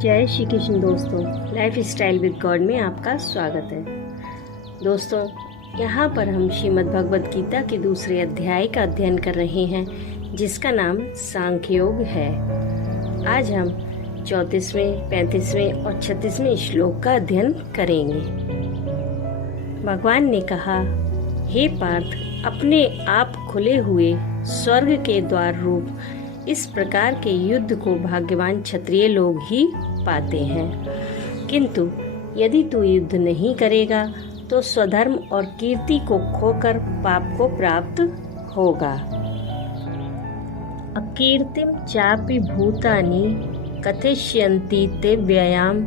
जय श्री कृष्ण दोस्तों, life style with God में आपका स्वागत है। दोस्तों, यहाँ पर हम श्रीमद् भगवद गीता के दूसरे अध्याय का अध्ययन कर रहे हैं, जिसका नाम सांख्य योग है। आज हम 34वें, 35वें और 36वें श्लोक का अध्ययन करेंगे। भगवान ने कहा, हे पार्थ, अपने आप खुले हुए स्वर्ग के द्वार रूप इस प्रकार के युद्ध को भाग्यवान क्षत्रिय लोग ही पाते हैं। किंतु यदि तू युद्ध नहीं करेगा तो स्वधर्म और कीर्ति को खोकर पाप को प्राप्त होगा। अकीर्तिम चापि भूतानि कथिष्यन्ति ते व्ययाम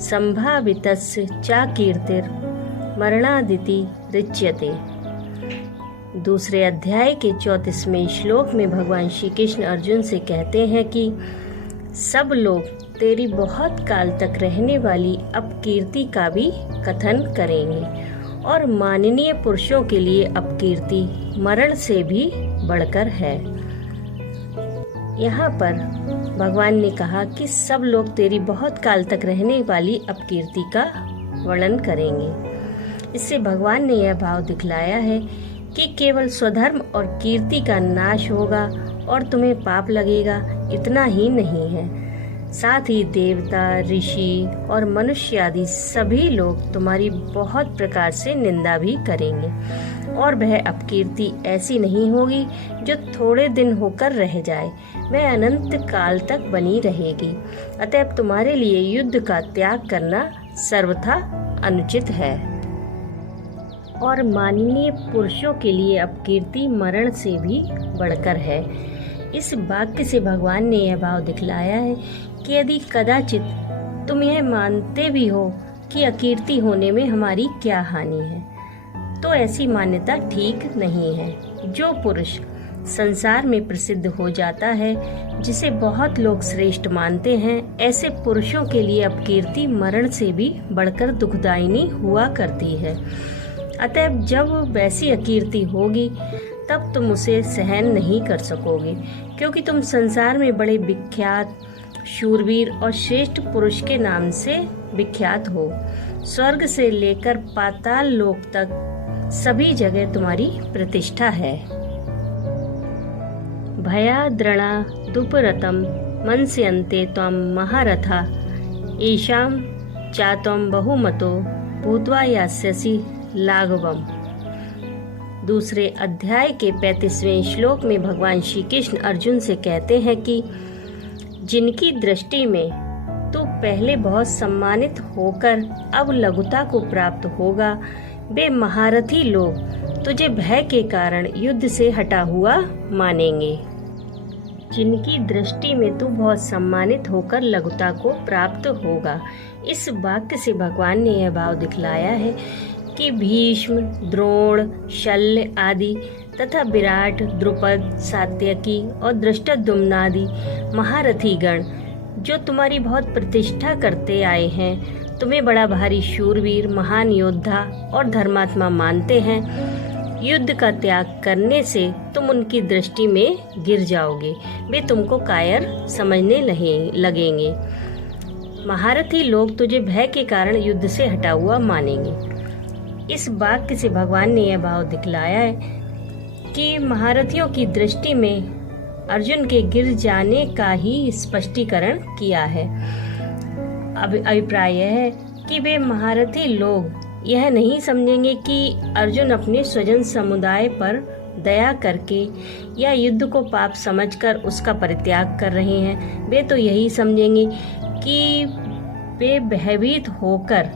संभावितस्य चा कीर्तिर मरणादिति रिच्यते। दूसरे अध्याय के 34वें श्लोक में भगवान श्री कृष्ण अर्जुन से कहते हैं कि सब लोग तेरी बहुत काल तक रहने वाली अपकीर्ति का भी कथन करेंगे और माननीय पुरुषों के लिए अपकीर्ति मरण से भी बढ़कर है। यहाँ पर भगवान ने कहा कि सब लोग तेरी बहुत काल तक रहने वाली अपकीर्ति का वर्णन करेंगे। इससे भगवान ने यह भाव दिखलाया है कि केवल स्वधर्म और कीर्ति का नाश होगा और तुम्हें पाप लगेगा, इतना ही नहीं है, साथ ही देवता, ऋषि और मनुष्य आदि सभी लोग तुम्हारी बहुत प्रकार से निंदा भी करेंगे और वह अपकीर्ति ऐसी नहीं होगी जो थोड़े दिन होकर रह जाए, वह अनंत काल तक बनी रहेगी। अतएव तुम्हारे लिए युद्ध का त्याग करना सर्वथा अनुचित है और माननीय पुरुषों के लिए अपकीर्ति मरण से भी बढ़कर है। इस वाक्य से भगवान ने यह भाव दिखलाया है कि यदि कदाचित तुम यह मानते भी हो कि अकीर्ति होने में हमारी क्या हानि है, तो ऐसी मान्यता ठीक नहीं है। जो पुरुष संसार में प्रसिद्ध हो जाता है, जिसे बहुत लोग श्रेष्ठ मानते हैं, ऐसे पुरुषों के लिए अपकीर्ति मरण से भी बढ़कर दुखदायिनी हुआ करती है। अतएव जब वैसी अकीर्ति होगी तब तुम उसे सहन नहीं कर सकोगे, क्योंकि तुम संसार में बड़े विख्यात शूरवीर और श्रेष्ठ पुरुष के नाम से विख्यात हो। स्वर्ग से लेकर पाताल लोक तक सभी जगह तुम्हारी प्रतिष्ठा है। भयाद्रणा दुपरतम मनस्यन्ते त्वं महारथा येषां चात्वं बहुमतो भूत्वा यास्यसि लाघवम। दूसरे अध्याय के 35वें श्लोक में भगवान श्री कृष्ण अर्जुन से कहते हैं कि जिनकी दृष्टि में तू पहले बहुत सम्मानित होकर अब लघुता को प्राप्त होगा, वे महारथी लोग तुझे भय के कारण युद्ध से हटा हुआ मानेंगे। जिनकी दृष्टि में तू बहुत सम्मानित होकर लघुता को प्राप्त होगा, इस वाक्य से भगवान ने यह भाव दिखलाया है कि भीष्म, द्रोण, शल्य आदि तथा विराट, द्रुपद, सात्यकी और धृष्टद्युम्न आदि महारथी गण जो तुम्हारी बहुत प्रतिष्ठा करते आए हैं, तुम्हें बड़ा भारी शूरवीर, महान योद्धा और धर्मात्मा मानते हैं। युद्ध का त्याग करने से तुम उनकी दृष्टि में गिर जाओगे, वे तुमको कायर समझने लगेंगे। महारथी लोग तुझे भय के कारण युद्ध से हटा हुआ मानेंगे। इस वाक्य से भगवान ने यह भाव दिखलाया है कि महारथियों की दृष्टि में अर्जुन के गिर जाने का ही स्पष्टीकरण किया है। अभिप्राय यह है कि वे महारथी लोग यह नहीं समझेंगे कि अर्जुन अपने स्वजन समुदाय पर दया करके या युद्ध को पाप समझकर उसका परित्याग कर रहे हैं। वे तो यही समझेंगे कि वे भयभीत होकर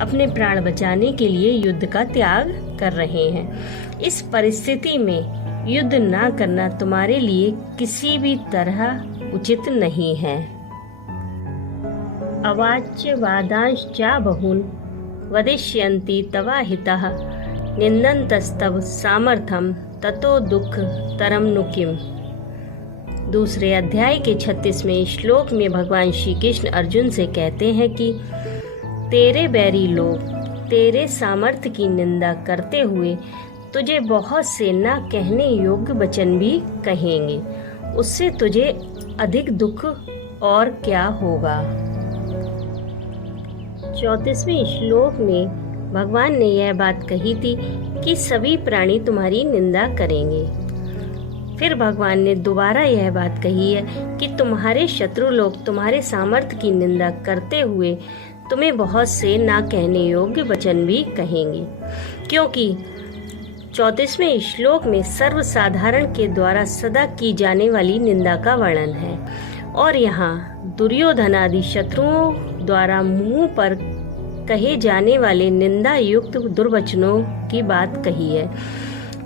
अपने प्राण बचाने के लिए युद्ध का त्याग कर रहे हैं। इस परिस्थिति में युद्ध ना करना तुम्हारे लिए किसी भी तरह उचित नहीं है। अवाच्य वादांश्चा बहून् वदिष्यन्ति तवाहितः निन्दन्तस्तव सामर्थ्यं ततो दुःख तरम नु किम। दूसरे अध्याय के 36वें श्लोक में भगवान श्री कृष्ण अर्जुन से कहते हैं कि तेरे बैरी लोग तेरे सामर्थ्य की निंदा करते हुए तुझे बहुत से न कहने योग्य वचन भी कहेंगे, उससे तुझे अधिक दुख और क्या होगा। 34वें श्लोक में भगवान ने यह बात कही थी कि सभी प्राणी तुम्हारी निंदा करेंगे। फिर भगवान ने दोबारा यह बात कही है कि तुम्हारे शत्रु लोग तुम्हारे सामर्थ्य की निंदा करते हुए तुम्हें बहुत से ना कहने योग्य वचन भी कहेंगे, क्योंकि 34वें श्लोक में सर्वसाधारण के द्वारा सदा की जाने वाली निंदा का वर्णन है और यहाँ दुर्योधन आदि शत्रुओं द्वारा मुंह पर कहे जाने वाले निंदा युक्त दुर्वचनों की बात कही है।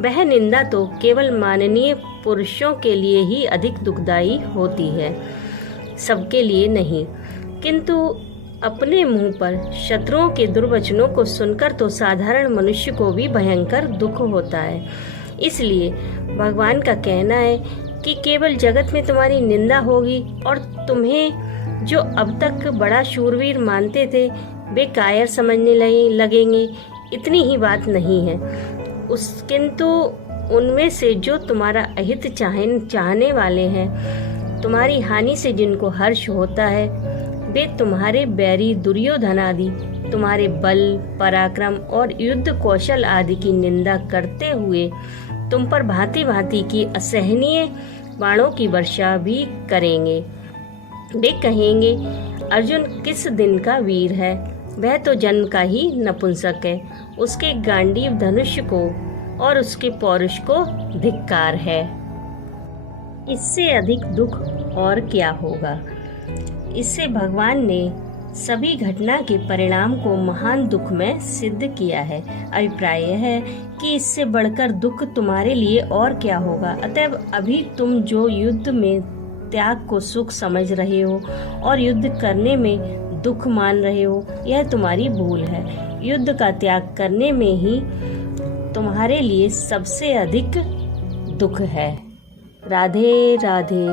वह निंदा तो केवल माननीय पुरुषों के लिए ही अधिक दुखदायी होती है, सबके लिए नहीं। किंतु अपने मुंह पर शत्रुओं के दुर्वचनों को सुनकर तो साधारण मनुष्य को भी भयंकर दुख होता है। इसलिए भगवान का कहना है कि केवल जगत में तुम्हारी निंदा होगी और तुम्हें जो अब तक बड़ा शूरवीर मानते थे वे कायर समझने लगेंगे। इतनी ही बात नहीं है किंतु उनमें से जो तुम्हारा अहित चाहने वाले हैं, तुम्हारी हानि से जिनको हर्ष होता है, वे तुम्हारे बैरी दुर्योधन आदि तुम्हारे बल, पराक्रम और युद्ध कौशल आदि की निंदा करते हुए तुम पर भांति भांति की असहनीय बाणों की वर्षा भी करेंगे। वे कहेंगे, अर्जुन किस दिन का वीर है, वह तो जन्म का ही नपुंसक है। उसके गांडीव धनुष को और उसके पौरुष को धिक्कार है। इससे अधिक दुख और क्या होगा। इससे भगवान ने सभी घटना के परिणाम को महान दुख में सिद्ध किया है। अभिप्राय यह है कि इससे बढ़कर दुख तुम्हारे लिए और क्या होगा। अतएव अभी तुम जो युद्ध में त्याग को सुख समझ रहे हो और युद्ध करने में दुख मान रहे हो, यह तुम्हारी भूल है। युद्ध का त्याग करने में ही तुम्हारे लिए सबसे अधिक दुख है। राधे राधे।